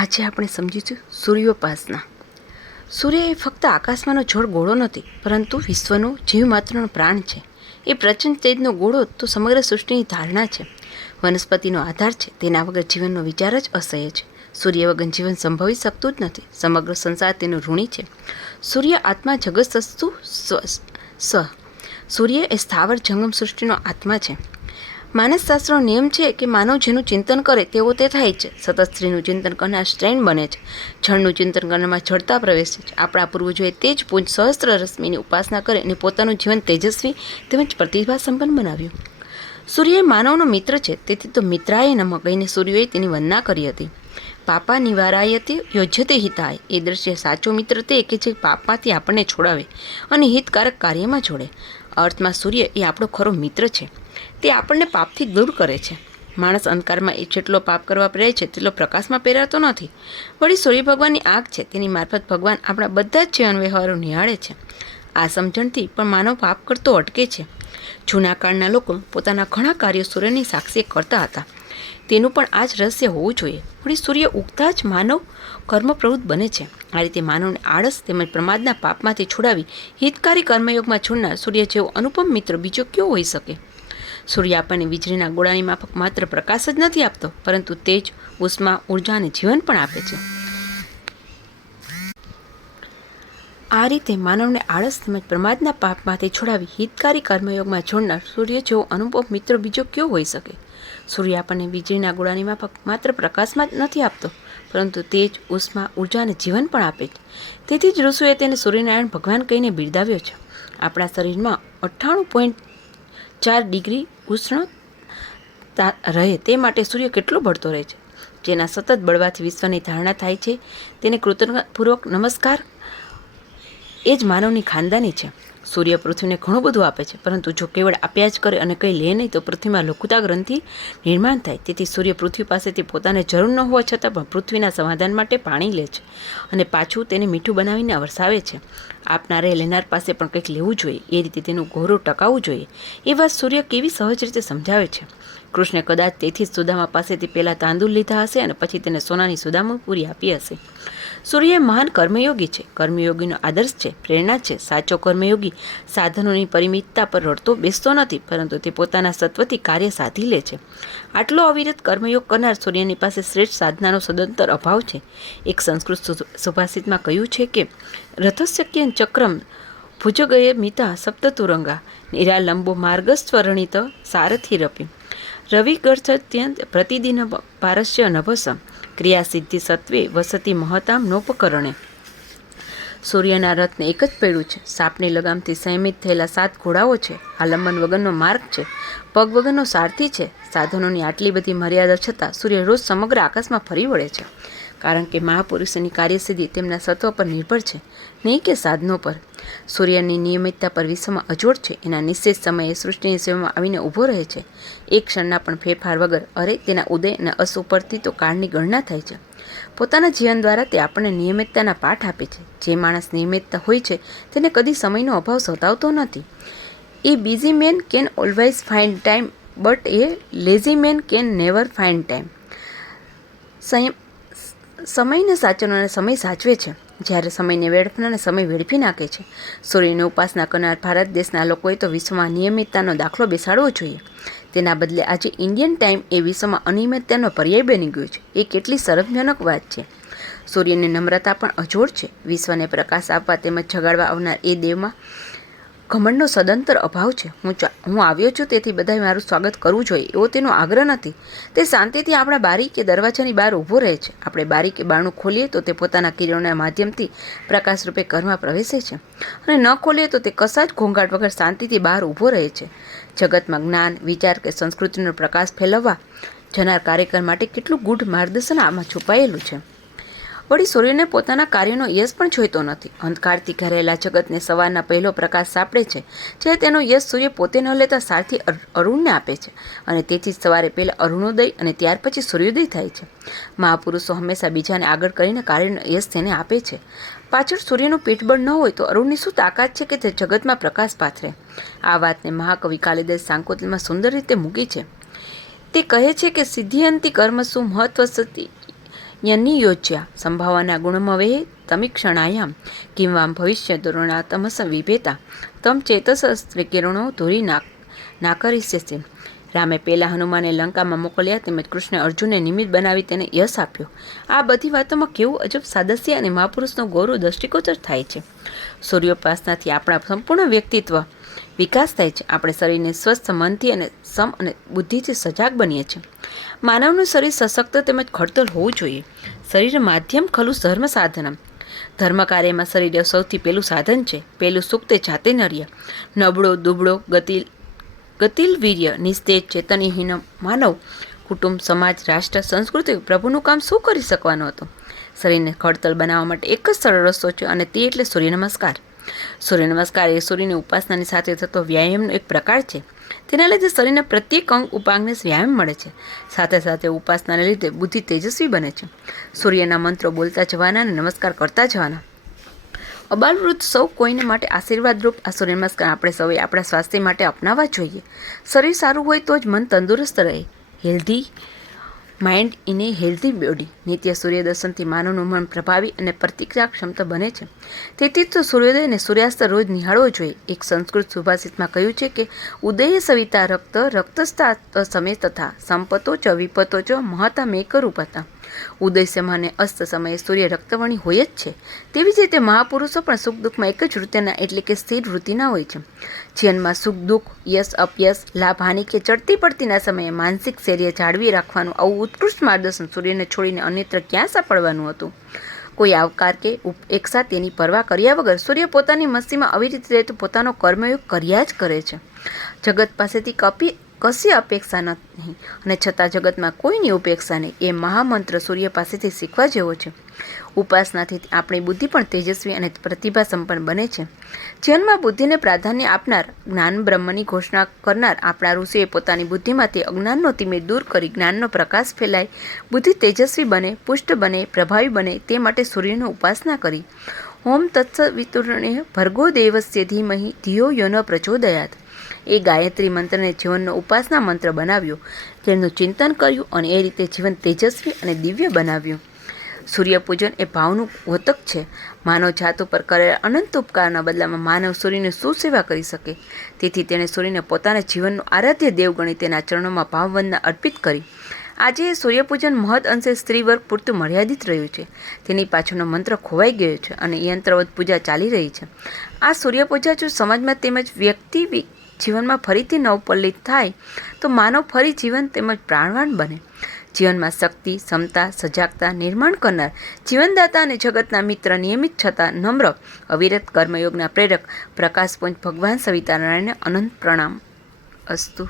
આજે આપણે સમજીશું સૂર્યોપાસના. સૂર્ય એ ફક્ત આકાશમાંનો જળ ગોળો નથી, પરંતુ વિશ્વનો જીવમાત્રનો પ્રાણ છે. એ પ્રચંડ તેજનો ગોળો તો સમગ્ર સૃષ્ટિની ધારણા છે. વનસ્પતિનો આધાર છે, તેના વગર જીવનનો વિચાર જ અસહ્ય છે. સૂર્ય વગર જીવન સંભવી શકતું જ નથી, સમગ્ર સંસાર તેનું ઋણી છે. સૂર્ય આત્મા જગત સસ્તું સ સૂર્ય એ સ્થાવર જંગમ સૃષ્ટિનો આત્મા છે. માનસશાસ્ત્રનો નિયમ છે કે માનવ જેનું ચિંતન કરે તેવો તે થાય છે. સતત સ્ત્રીનું ચિંતન કરનાર સ્ટ્રેન બને છે. જળનું ચિંતન કરનારમાં જળતા પ્રવેશે છે. આપણા પૂર્વજોએ તે જ પૂંજ સહસ્ત્ર રશ્મિની ઉપાસના કરે અને પોતાનું જીવન તેજસ્વી તેમજ પ્રતિભા સંપન્ન બનાવ્યું. સૂર્ય માનવનો મિત્ર છે, તેથી તો મિત્રાએ નમઃ કહીને સૂર્યોએ તેની વંદના કરી હતી. પાપા નિવારાયતે યોજ્યતે હિતાય. એ દ્રશ્ય સાચો મિત્ર તે કે જે પાપમાંથી આપણને છોડાવે અને હિતકારક કાર્યમાં જોડે. અર્થમાં સૂર્ય એ આપણો ખરો મિત્ર છે. તે આપણને પાપથી દૂર કરે છે. માણસ અંધકારમાં એ જેટલો પાપ કરવા પ્રેરે છે, તેટલો પ્રકાશમાં પહેરાતો નથી. વળી સૂર્ય ભગવાનની આંખ છે, તેની મારફત ભગવાન આપણા બધા જ જીવન વ્યવહારો નિહાળે છે. આ સમજણથી પણ માનવ પાપ કરતો અટકે છે. જૂના કાળના લોકો પોતાના ઘણા કાર્યો સૂર્યની સાક્ષી કરતા હતા. તેનું પણ આ જ રહસ્ય હોવું જોઈએ. વળી સૂર્ય ઉગતા જ માનવ કર્મપ્રવૃત્ત બને છે. આ રીતે માનવને આળસ તેમજ પ્રમાદના પાપમાંથી છોડાવી હિતકારી કર્મયોગમાં છોડનાર સૂર્ય જેવો અનુપમ મિત્ર બીજો કયો હોઈ શકે? સૂર્ય આપણને વીજળીના ગોળાની માફક માત્ર પ્રકાશ જ નથી આપતો, પરંતુ તેજ ઉષ્મા, ઊર્જા અને જીવન પણ આપે છે. આ રીતે માનવને આળસ તેમજ પ્રમાદના પાપમાંથી છોડાવી હિતકારી કર્મયોગમાં જોડનાર સૂર્ય જેવો અનુભવ મિત્ર બીજો કયો હોઈ શકે? સૂર્ય આપણને વીજળીના ગોળાની માફક માત્ર પ્રકાશમાં જ નથી આપતો, પરંતુ તેજ, ઉષ્મા, ઊર્જા અને જીવન પણ આપે છે. તેથી જ ઋષુએ તેને સૂર્યનારાયણ ભગવાન કહીને બિરદાવ્યો છે. આપણા શરીરમાં અઠ્ઠાણું પોઈન્ટ ચાર ડિગ્રી ઉષ્ણ રહે તે માટે સૂર્ય કેટલો બળતો રહે છે? જેના સતત બળવાથી વિશ્વની ધારણા થાય છે. તેને કૃતજ્ઞપૂર્વક નમસ્કાર. એ જ માનવની ખાનદાની છે. સૂર્ય પૃથ્વીને ઘણું બધું આપે છે. પરંતુ જો કેવળ આપ્યા જ કરે અને કંઈ લે નહીં, તો પૃથ્વીમાં લઘુતા ગ્રંથિ નિર્માણ થાય. તેથી સૂર્ય પૃથ્વી પાસેથી પોતાને જરૂર ન હોવા છતાં પણ પૃથ્વીના સમાધાન માટે પાણી લે છે અને પાછું તેને મીઠું બનાવીને વરસાવે છે. આપનારે લેનાર પાસે પણ કંઈક લેવું જોઈએ, એ રીતે તેનું ગૌરવ ટકાવવું જોઈએ. એ વાત સૂર્ય કેવી સહજ રીતે સમજાવે છે. કૃષ્ણે કદાચ તેથી જ સુદામા પાસેથી પહેલાં તાંદુલ લીધા હશે અને પછી તેને સોનાની સુદામા પૂરી આપી હશે. સૂર્ય મહાન કર્મયોગી છે. કર્મયોગીનો આદર્શ છે, પ્રેરણા છે, સાચો કર્મયોગી. સાધનોની પરિમિતતા પર રડતો બેસતો નથી, પરંતુ તે પોતાના સત્વથી કાર્ય સાધી લે છે. આટલો અવિરત કર્મયોગ કરનાર સૂર્યની પાસે શ્રેષ્ઠ સાધનાનો સદંતર અભાવ છે. એક સંસ્કૃત સુભાષિતમાં કહ્યું છે કે, રથસ્યક્ય ચક્રમ ભુજગયે મિતા સપ્ત સપ્તતુરંગા નિરાલંબો માર્ગસ્વરણિત સારથી રપી રવિ ગર્થત્યંત પ્રતિદિન પારસ્ય નભસમ ક્રિયાસિદ્ધિ સત્વે વસતી મહતામ નોપકરણે. સૂર્યના રથને એક જ પૈડું છે. સાપની લગામથી સંયમિત થયેલા સાત ઘોડાઓ છે. આલંબન વગરનો માર્ગ છે. પગ વગરનો સારથી છે. સાધનોની આટલી બધી મર્યાદા છતાં સૂર્ય રોજ સમગ્ર આકાશમાં ફરી વળે છે. કારણ કે મહાપુરુષોની કાર્યસિદ્ધિ તેમના સત્વ પર નિર્ભર છે. નહીં કે સાધનો પર. સૂર્યની નિયમિતતા પર વિશ્વમાં અજોડ છે. એના નિશ્ચિત સમયે સૃષ્ટિની સેવામાં આવીને ઊભો રહે છે. એક ક્ષણના પણ ફેરફાર વગર અરે તેના ઉદય અને અસ ઉપરથી તો કાળની ગણના થાય છે. પોતાના જીવન દ્વારા તે આપણને નિયમિતતાના પાઠ આપે છે. જે માણસ નિયમિતતા હોય છે, તેને કદી સમયનો અભાવ સતાવતો નથી. A busy man can always find time, but a lazy man can never find time. સંયમ સમયને સાચવનાર સમય સાચવે છે. જ્યારે સમયને વેડફનારને સમય વેડફી નાખે છે. સૂર્યની ઉપાસના કરનાર ભારત દેશના લોકોએ તો વિશ્વમાં નિયમિતતાનો દાખલો બેસાડવો જોઈએ. તેના બદલે આજે ઇન્ડિયન ટાઈમ એ વિશ્વમાં અનિયમિતતાનો પર્યાય બની ગયો છે. એ કેટલી શરમજનક વાત છે. સૂર્યની નમ્રતા પણ અજોડ છે. વિશ્વને પ્રકાશ આપવા તેમજ જગાડવા આવનાર એ દેવમાં ઘમંડનો સદંતર અભાવ છે. હું હું આવ્યો છું તેથી બધાએ મારું સ્વાગત કરવું જોઈએ, એવો તેનો આગ્રહ નથી. તે શાંતિથી આપણા બારી કે દરવાજાની બહાર ઊભો રહે છે. આપણે બારી કે બારણું ખોલીએ તો તે પોતાના કિરણોના માધ્યમથી પ્રકાશ રૂપે ઘરમાં પ્રવેશે છે. અને ન ખોલીએ તો તે કશા જ ઘોંઘાટ વગર શાંતિથી બહાર ઊભો રહે છે. જગતમાં જ્ઞાન, વિચાર કે સંસ્કૃતિનો પ્રકાશ ફેલાવવા જનાર કાર્યક્રમ માટે કેટલું ગૂઢ માર્ગદર્શન આમાં છુપાયેલું છે. વળી સૂર્યને પોતાના કાર્યનો યશ પણ જોઈતો નથી. અંધકારથી ઘરેલા જગતને સવારના પહેલો પ્રકાશ સાંપડે છે, જે તેનો યશ સૂર્ય પોતે ન લેતા સારથી અરુણને આપે છે. અને તેથી જ સવારે પહેલાં અરુણોદય અને ત્યાર પછી સૂર્યોદય થાય છે. મહાપુરુષો હંમેશા બીજાને આગળ કરીને કાર્યનો યશ તેને આપે છે. પાછળ સૂર્યનું પીઠબળ ન હોય તો અરુણની શું તાકાત છે કે તે જગતમાં પ્રકાશ પાથરે? આ વાતને મહાકવિ કાલિદાસ સાંકોતલમાં સુંદર રીતે મૂકી છે. તે કહે છે કે સિદ્ધિઅંતિ કર્મ શું મહત્વ સતી યન્નિયોજ્યા સંભાવના ગુણમવે તમિક્ષણાયામ કિંવામ ભવિષ્ય ધોરણા તમસ વિભેતા, તમ ચેતસસ્ત્રે કિરણો ધોરી નાક નાકરિષ્યસે રામે પહેલાં હનુમાને લંકામાં મોકલ્યા તેમજ કૃષ્ણ અર્જુનને નિમિત્ત બનાવી તેને યશ આપ્યો. આ બધી વાતોમાં કેવું અજબ સાદસ્ય અને મહાપુરુષનો ગૌરવ દ્રષ્ટિગોચર થાય છે. સૂર્યોપાસનાથી આપણા સંપૂર્ણ વ્યક્તિત્વ વિકાસ થાય છે. આપણે શરીરને સ્વસ્થ, મનથી અને સમ અને બુદ્ધિથી સજાગ બનીએ છીએ. માનવનું શરીર સશક્ત તેમજ ખડતલ હોવું જોઈએ. શરીર માધ્યમ ખલું ધર્મ સાધનમ. ધર્મ કાર્યમાં શરીર સૌથી પહેલું સાધન છે. પહેલું સુખ તે જાતે નર્ય નબળો, દુબળો, ગતિલ ગતિલ વીર્ય, નિસ્તેજ, ચેતનહીન માનવ. કુટુંબ, સમાજ, રાષ્ટ્ર, સંસ્કૃતિ, પ્રભુનું કામ શું કરી શકવાનું હતું? શરીરને ખડતલ બનાવવા માટે એક જ સરળ રસ્તો છે અને તે એટલે સૂર્ય નમસ્કાર. સૂર્ય નમસ્કાર એ સૂર્યની ઉપાસનાની સાથે થતો વ્યાયામનો એક પ્રકાર છે. તેના લીધે શરીરના પ્રત્યેક અંગ ઉપાંગને વ્યાયામ મળે છે. સાથે સાથે ઉપાસનાને લીધે બુદ્ધિ તેજસ્વી બને છે. સૂર્યના મંત્રો બોલતા જવાના અને નમસ્કાર કરતા જવાના. અબાલવૃદ્ધ સૌ કોઈને માટે આશીર્વાદરૂપ આ સૂર્ય નમસ્કાર આપણે સૌએ આપણા સ્વાસ્થ્ય માટે અપનાવવા જોઈએ. શરીર સારું હોય તો જ મન તંદુરસ્ત રહે. Healthy mind in a healthy body નિત્ય સૂર્ય દર્શનથી માનવનું મન પ્રભાવી અને પ્રતિક્રિયા ક્ષમતા બને છે તેથી તો સૂર્યોદય અને સૂર્યાસ્ત રોજ નિહાળવો જોઈએ એક સંસ્કૃત સુભાષિતમાં કહ્યું છે કે ઉદય સવિતા રક્ત રક્તસ્તા સમય તથા સંપતો ચ વિપતો ચ મહતા મેકરૂપતા ઉદય અને અસ્ત સમયે સૂર્ય રક્તવર્ણી હોય જ છે. તેવી જ રીતે મહાપુરુષો પણ સુખ દુઃખમાં એક જ વૃત્તિના એટલે કે સ્થિર વૃત્તિના હોય છે. જીવનમાં સુખ દુઃખ, યશ, અપયશ, લાભ, હાનિ કે ચડતી પડતીના સમયે માનસિક શૈર્ય જાળવી રાખવાનું આવું ઉત્કૃષ્ટ માર્ગદર્શન સૂર્યને છોડીને અન્યત્ર ક્યાં સાંપડવાનું હતું? કોઈ આવકાર કે એકસા તેની પરવા કર્યા વગર સૂર્ય પોતાની મસ્તીમાં આવી રીતે પોતાનો કર્મયોગ કર્યા જ કરે છે. જગત પાસેથી કપી કશી અપેક્ષા નહીં. અને છતાં જગતમાં કોઈની ઉપેક્ષા નહીં. એ મહામંત્ર સૂર્ય પાસેથી શીખવા જેવો છે. ઉપાસનાથી આપણી બુદ્ધિ પણ તેજસ્વી અને પ્રતિભા સંપન્ન બને છે. જીવનમાં બુદ્ધિને પ્રાધાન્ય આપનાર, જ્ઞાન બ્રહ્મની ઘોષણા કરનાર આપણા ઋષિએ પોતાની બુદ્ધિમાંથી અજ્ઞાનનો તિમિર દૂર કરી જ્ઞાનનો પ્રકાશ ફેલાય. બુદ્ધિ તેજસ્વી બને, પુષ્ટ બને, પ્રભાવી બને તે માટે સૂર્યનો ઉપાસના કરી. હોમ તત્સ વિતુરણે ભર્ગો દેવસ્ય ધીમહી, ધિયો ન પ્રચોદયાત. એ ગાયત્રી મંત્રને જીવનનો ઉપાસના મંત્ર બનાવ્યો તેનું ચિંતન કર્યું અને એ રીતે જીવન તેજસ્વી અને દિવ્ય બનાવ્યું. સૂર્યપૂજન એ ભાવનું ઘોતક છે. માનવ જાત ઉપર કરેલા અનંત ઉપકારના બદલામાં માનવ સૂર્યની શું સેવા કરી શકે. તેથી તેણે સૂર્યને પોતાના જીવનનું આરાધ્ય દેવ ગણી તેના ચરણોમાં ભાવવંદના અર્પિત કરી. આજે સૂર્યપૂજન મહદ અંશે સ્ત્રી વર્ગ પૂરતું મર્યાદિત રહ્યું છે. તેની પાછળનો મંત્ર ખોવાઈ ગયો છે અને યંત્રવત પૂજા ચાલી રહી છે. આ સૂર્યપૂજા જો સમાજમાં તેમજ વ્યક્તિ જીવનમાં ફરીથી નવપલ્લિત થાય, તો માનવ ફરી જીવન તેમજ પ્રાણવાન બને. જીવનમાં શક્તિ, ક્ષમતા, સજાગતા નિર્માણ કરનાર જીવનદાતા અને જગતના મિત્ર નિયમિત છતાં નમ્ર, અવિરત કર્મયોગના પ્રેરક પ્રકાશપુંજ ભગવાન સવિતાનારાયણને અનંત પ્રણામ. અસ્તુ.